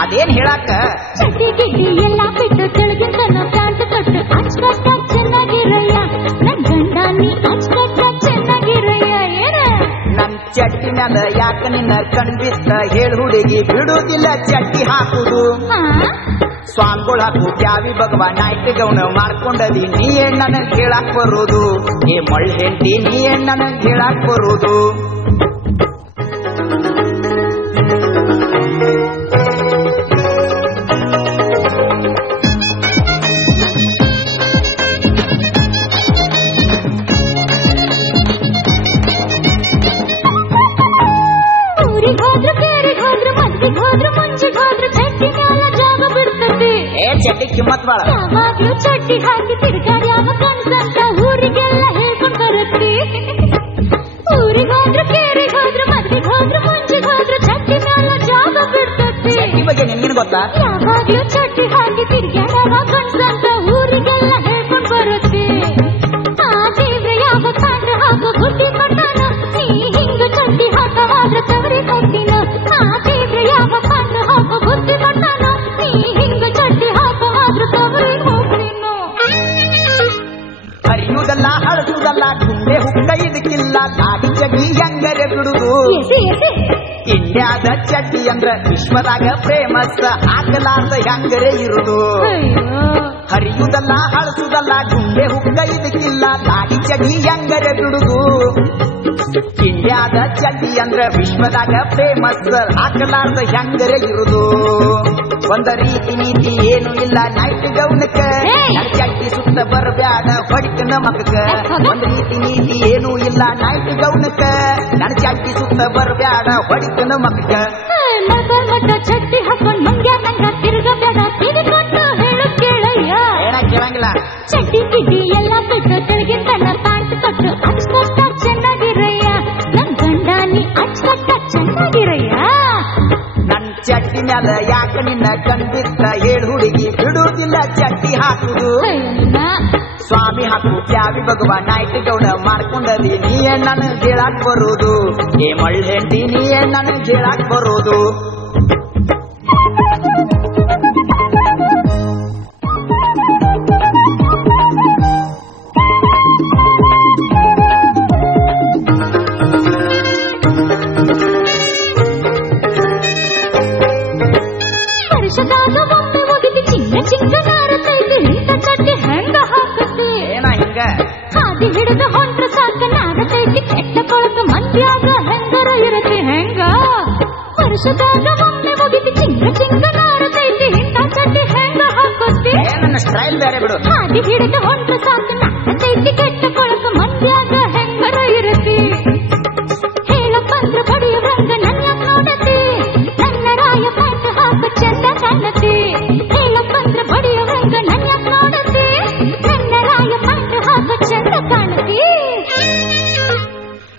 ಅದೇನ್ ಹೇಳಾಕ ಚಡ್ಡಿ ಗಿಡ್ಡಿ ಎಲ್ಲ ಬಿಟ್ಟು ತೆಳಗಿಂತ ಪ್ಯಾಂಟ್ ತೊಟ್ಟು ಅಚ್ಚಕಟ್ಟ ಚೆನ್ನಾಗಿರಯ್ಯ ನನ್ ಗಂಡ ನೀ ಅಚ್ಚಕಟ್ಟ ಚೆನ್ನಾಗಿರಯ್ಯ ಏನ ನನ್ ಚಡ್ಡಿ ಮ್ಯಾಲ ಯಾಕ ನಿನ್ನ ಕಣ್ಬಿತ್ತ ಹೇಳ ಹುಡುಗಿ ಬಿಡುದಿಲ್ಲ ಚಡ್ಡಿ ಹಾಕುದು ಸ್ವಾಮಿಗಳು ಹಾಕು ಕ್ಯಾವಿ ಭಗವಾ ನಾಯ್ಕ ಗೌನ ಮಾಡ್ಕೊಂಡದಿ ನೀ ಏನ್ ನನಗ್ ಹೇಳಾಕ್ ಬರೋದು ಏ ಮಳ್ ಹೆಂಡತಿ ನೀ ಏನ್ ನನಗ್ ಹೇಳಾಕ್ ಬರೋದು ಚಡ್ಡಿ ಕಿಮ್ಮತ್ ಬಾಳ ಯಾವಾಗ್ಲೂ ಚಡ್ಡಿ ಹಾಕಿ ತಿರ್ಗಾಡ್ಯಾವ ಕನ್ಸಂತ ಊರಿಗೆಲ್ಲ ಹೇಳ್ಕೊಂಡ್ ಬರುತ್ತೆ ಊರಿಗೋದ್ರು ಕೇರಿಗೋದ್ರು ಮದ್ವಿಗೋದ್ರು ಮುಂಚಿಗೋದ್ರು ಚಡ್ಡಿ ಮ್ಯಾಲ ಜಾಗ ಬಿಡ್ತತಿ ಚಡ್ಡಿ ಬಗ್ಗೆ ನಿನ್ಗೇನು ಗೊತ್ತಾ ಯಾವಾಗ್ಲೂ ಚಡ್ಡಿ ಹಾಕಿ ತಿರ್ಗಾಡ್ಯಾವ ಕನ್ಸಂತ ಊರಿಗೆಲ್ಲ ಹೇಳ್ಕೊಂಡ್ ಬರುತ್ತೆ ಆ ದೇವ್ರ ಯಾವ ಕಾಂಡ್ರ ಹಾಕೋ ಬುದ್ಧಿ ಕೊಟ್ಟಾನ ನೀ ಹಿಂಗ ಚಡ್ಡಿ ಹಾಕವಾದ್ರ ತವರಿ ಕೊಟ್ಟಿನ ಆ ದೇವ್ರ ಯಾವ ಕಾಂಡ್ರ ಹಾಕೋ ಬುದ್ಧಿ ಕೊಟ್ಟಾನ ನೀ ಹಿಂಗ ಚಡ್ಡಿ ಹಾಕವಾದ್ರ ತವರಿ ಹೋಗ್ಲಿನ್ನು ಹರಿಯುವುದಲ್ಲ ಹಳಸುವುದಲ್ಲ ಗುಂಡೆ ಹುಕ್ಕ ಇದಕ್ಕಿಲ್ಲ ಲಾಡಿ ಚಡ್ಡಿ ಹೆಂಗರೆ ಬಿಡುದು ಇಂಡ್ಯಾದ ಚಡ್ಡಿ ಅಂದ್ರ ವಿಶ್ವದಾಗ ಫೇಮಸ್ ಹಾಕಲಾರ್ದ ಹೆಂಗರೆ ಇರುದು ಹರಿಯುವುದಲ್ಲ ಹಳಸುವುದಲ್ಲ ಗುಂಡೆ ಹುಕ್ಕ ಇದಕ್ಕಿಲ್ಲ ಲಾಡಿ ಚಡ್ಡಿ ಹೆಂಗರೆ ಬಿಡುದು ಇಂಡ್ಯಾದ ಚಡ್ಡಿ ಅಂದ್ರ ವಿಶ್ವದಾಗ ಫೇಮಸ್ ಹಾಕಲಾರ್ದ ಹೆಂಗರೆ ಇರುದು ಒಂದ ರೀತಿ ನೀತಿ ಏನು ಇಲ್ಲ ನೈಟ್ ಗೌನಕ್ಕ ನನ್ ಚಡ್ಡಿ ಸುತ್ತ ಬರಬ್ಯಾಡ ಹೊಡಿಕನ ಮಗಕ್ಕ ಒಂದ್ ರೀತಿ ನೀತಿ ಏನು ಇಲ್ಲ ನೈಟ್ ಗೌನಕ್ಕ ನನ್ ಚಡ್ಡಿ ಸುತ್ತ ಬರಬ್ಯಾಡ ಹೊಡಿಕನ ಮಗಕ್ಕ ಮಟ್ಟ ಚಡ್ಡಿ ಹಾಕೊಂಡ್ ಮಂಗ್ಯ ನಂಗ ತಿರುಗಬೇಡ ತಿರುಗೊಂಡು ಹೇಳು ಕೇಳಯ್ಯ ಏನ ಕೇಳಂಗಿಲ್ಲ ಚಡ್ಡಿ ಗಿಡ್ಡಿ ಎಲ್ಲ ಬಿಟ್ಟು ತೆಳಗಿಂದ ಪ್ಯಾಂಟ್ ತೊಟ್ಟು ಅಚ್ಚಕಟ್ಟ ಚೆನ್ನಾಗಿರಯ್ಯ ನನ್ ಗಂಡ ನೀ ಅಚ್ಚಕಟ್ಟ ಚೆನ್ನಾಗಿರಯ್ಯ ನನ್ ಚಡ್ಡಿ ಮ್ಯಾಲ ಯಾಕ ನಿನ್ನ ಕಣ್ಬಿತ್ತ ಹೇಳ ಹುಡುಗಿ ಬಿಡುವುದಿಲ್ಲ ಚಡ್ಡಿ ಹಾಕುದು ಸ್ವಾಮಿ ಹಾಕು ಕ್ಯಾವಿ ಭಗವಾ ನಾಯ್ಕ ಗೌಡ ಮಾಡ್ಕೊಂಡದಿ ನೀ ಏನ್ ನನಗ್ ಹೇಳಾಕ್ ಬರೋದು ಏ ಮಳ್ ಹೆಂಡತಿ ನೀ ಏನ್ ನನಗ್ ಹೇಳಾಕ್ ಬರೋದು ವರ್ಷದಾಗ ಒಮ್ಮೆ ಮುಗಿದು ಚಿನ್ನ ಚಿಕ್ಕ ನಾರತೈತಿ ಇಂಥ ಚಡ್ಡಿ ಹೆಂಗ ಹಾಕುತ್ತೆ ಏನ ಹಿಂಗ ಹಾದಿ ಹಿಡಿದು ಹೊಂಟ್ರ ಸಾಕ ನಾರತೈತಿ ಕೆಟ್ಟ ಕೊಳಕು ಮಂದ್ಯಾಗ ಹೆಂಗರ ಇರತ್ತೆ ಹೆಂಗ ವರ್ಷದಾಗ ಒಮ್ಮೆ ಮುಗಿದು ಚಿನ್ನ ಚಿಕ್ಕ ನಾರತೈತಿ ಇಂಥ ಚಡ್ಡಿ ಹೆಂಗ ಹಾಕುತ್ತೆ ನನ್ನ ಸ್ಟೈಲ್ ಬೇರೆ ಬಿಡು ಹಾದಿ ಹಿಡಿದು ಹೊಂಟ್ರ ಸಾಕ ನಾರತೈತಿ ಕೆಟ್ಟ ಕೊಳಕು ಮಂದ್ಯಾಗ ಹೆಂಗರ ಇರತ್ತೆ ಹೇಳಪ್ಪಂದ್ರ ಬಡಿಯ ರಂಗ ನನ್ನ ನೋಡತ್ತೆ ನನ್ನ ರಾಯ ಪ್ಯಾಂಟ್ ಹಾಕ ಚಂದ ಕಾಣತ್ತೆ ಹೇಳಪ್ಪಂದ್ರ ಬಡಿಯ ರಂಗ ನನ್ನ ನೋಡತ್ತೆ ನನ್ನ ರಾಯ ಪ್ಯಾಂಟ್ ಹಾಕ ಚಂದ ಕಾಣತ್ತೆ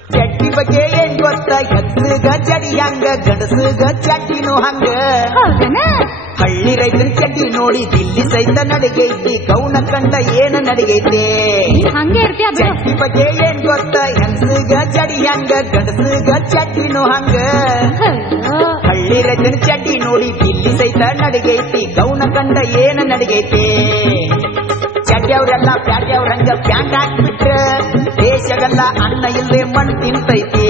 ಚಡ್ಡಿ ಬಗ್ಗೆ ಏನ್ ಗೊತ್ತ ಎತ್ತಗ ಚಡಿ ಹಂಗ ಗಡಸಗ ಚಡ್ಡಿನೂ ಹಂಗ ಹೌದನ ಹಳ್ಳಿ ರೈತನ ಚಡ್ಡಿ ನೋಡಿ ದಿಲ್ಲಿ ಸಹಿತ ನಡಿಗೈತಿ ಗೌನ ಕಂಡ ಏನ ನಡಿಗೈತೆ ಹಂಗೆ ಇರ್ತೀಯ ಚಡ್ಡಿ ಬಗ್ಗೆ ಏನ್ ಗೊತ್ತ ಹೆಂಗಸಗ ಚಡಿ ಹಂಗ ಗಡಸಗ ಚಡ್ಡಿನೂ ಹಂಗ ಹಳ್ಳಿ ರೈತನ ಚಡ್ಡಿ ನೋಡಿ ದಿಲ್ಲಿ ಸಹಿತ ನಡಿಗೈತಿ ಗೌನ ಕಂಡ ಏನ ನಡಿಗೈತೆ ಚಡ್ಡಿ ಅವ್ರೆಲ್ಲ ಪ್ಯಾಟಿ ಅವ್ರ ಹಂಗ ಪ್ಯಾಂಟ್ ಹಾಕ್ಬಿಟ್ರ ದೇಶವೆಲ್ಲ ಅನ್ನ ಇಲ್ಲೇ ಮಣ್ ತಿಂತೈತಿ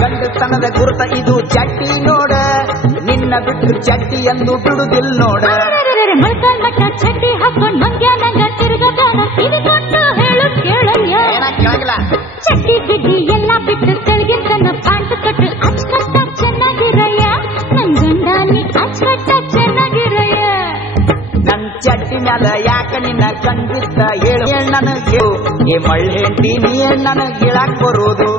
ಗಂಡತನದ ಗುರುತ ಇದು ಚಡ್ಡಿ ನೋಡ ನಿನ್ನ ಬಿಟ್ಟು ಚಡ್ಡಿ ಎಂದು ಬಿಡುದಿಲ್ ನೋಡ ಮೊಳಕಾಲ್ ಮಟ್ಟ ಚಡ್ಡಿ ಹಾಕೊಂಡ್ ಮಂಗ್ಯ ನಂಗ ತಿರುಗಬೇಡ ತಿರುಗೊಂಡು ಹೇಳು ಕೇಳಯ್ಯ ಚಡ್ಡಿ ಗಿಡ್ಡಿ ಎಲ್ಲ ಬಿಟ್ಟು ತೆಳಗಿಂದ ಪ್ಯಾಂಟ್ ಕಟ್ಟು ಅಚ್ಚಕಟ್ಟ ಚೆನ್ನಾಗಿರಯ್ಯ ನನ್ ಗಂಡ ನೀ ಅಚ್ಚಕಟ್ಟ ಚೆನ್ನಾಗಿರಯ್ಯ ನನ್ ಚಡ್ಡಿ ಮ್ಯಾಲ ಯಾಕ ನಿನ್ನ ಕಣ್ಬಿತ್ತ ಹೇಳು ನನಗೆ ಏ ಮಳ್ ಹೆಂಡತಿ ನೀ ನನಗ್ ಹೇಳಾಕ್ ಬರೋದು